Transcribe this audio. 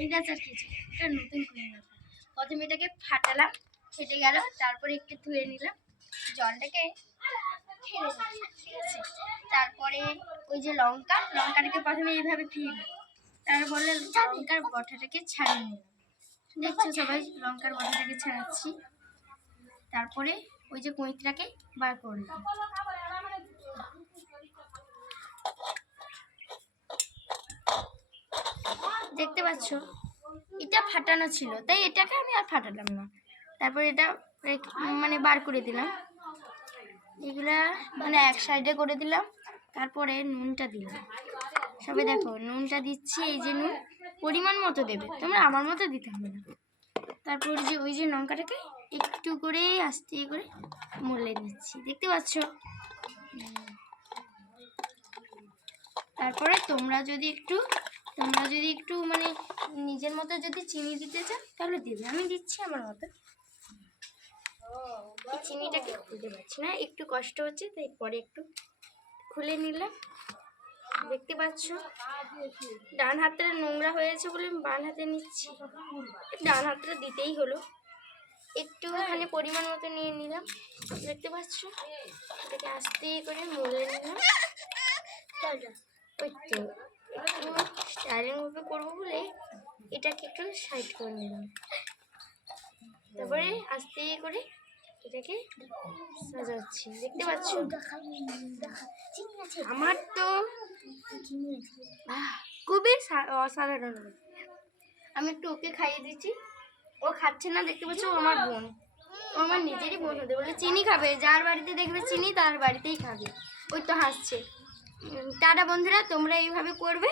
কই গাছ আর কিছু, এটা নতুন কই গাছ। প্রথমে এটাকে ফাটালাম, ফেটে গেল, তারপরে একটু ধুয়ে নিলাম, জলটাকে ছেড়ে দিলাম, ঠিক আছে। তারপরে ওই যে লঙ্কাটাকে প্রথমে এইভাবে ফিরলাম, তারপরে লঙ্কার বটাটাকে ছাড়িয়ে নিলাম। দেখছো সবাই লঙ্কার বটাটাকে ছাড়াচ্ছি। তারপরে ওই যে কইটাকে বার করলাম। দেখতে পাচ্ছ এটা ফাটানো ছিল, তাই এটাকে আমি আর ফাটালাম না। তারপর এটা মানে বার করে দিলাম, এগুলা মানে এক সাইডে করে দিলাম। তারপরে নুনটা দিলাম, সবাই দেখো নুনটা দিচ্ছি, এই যে নুন পরিমাণ মতো দেবে, তোমরা আমার মতো দিতে হবে না। তারপর যে ওই যে লঙ্কাটাকে একটু করে আস্তে করে মলে নিচ্ছি, দেখতে পাচ্ছ। তারপরে তোমরা যদি একটু মানে নিজের মতো যদি চিনি দিতে চাও তাহলে দেবে, আমি দিচ্ছি আমার মতো। এই চিনিটাকে খুলতে পারছি না, একটু কষ্ট হচ্ছে, তাই পরে একটু খুলে নিলাম। দেখতে পাচ্ছ ডান হাতটা নোংরা হয়েছে বলে আমি বাম হাতে নিচ্ছি, ডান হাতটা দিতেই হলো। একটুখানি পরিমাণ মতো নিয়ে নিলাম, দেখতে পাচ্ছ। এটাকে আস্তে করে মলে নিলাম। ওই তো একটু স্টাইলিংভাবে করবো বলে এটাকে একটু সাইড করে নিলাম। তারপরে আস্তে করে এটাকে সাজাচ্ছি, দেখতে পাচ্ছ। আমার তো খুবই অসাধারণ। আমি একটু ওকে খাইয়ে দিচ্ছি, ও খাচ্ছে না, দেখতে পাচ্ছ। ও আমার বোন, ও আমার নিজেরই বোন হতে বলে চিনি খাবে, যার বাড়িতে দেখবে চিনি তার বাড়িতেই খাবে। ওই তো হাসছে। টাটা বন্ধুরা, তোমরা এইভাবে করবে।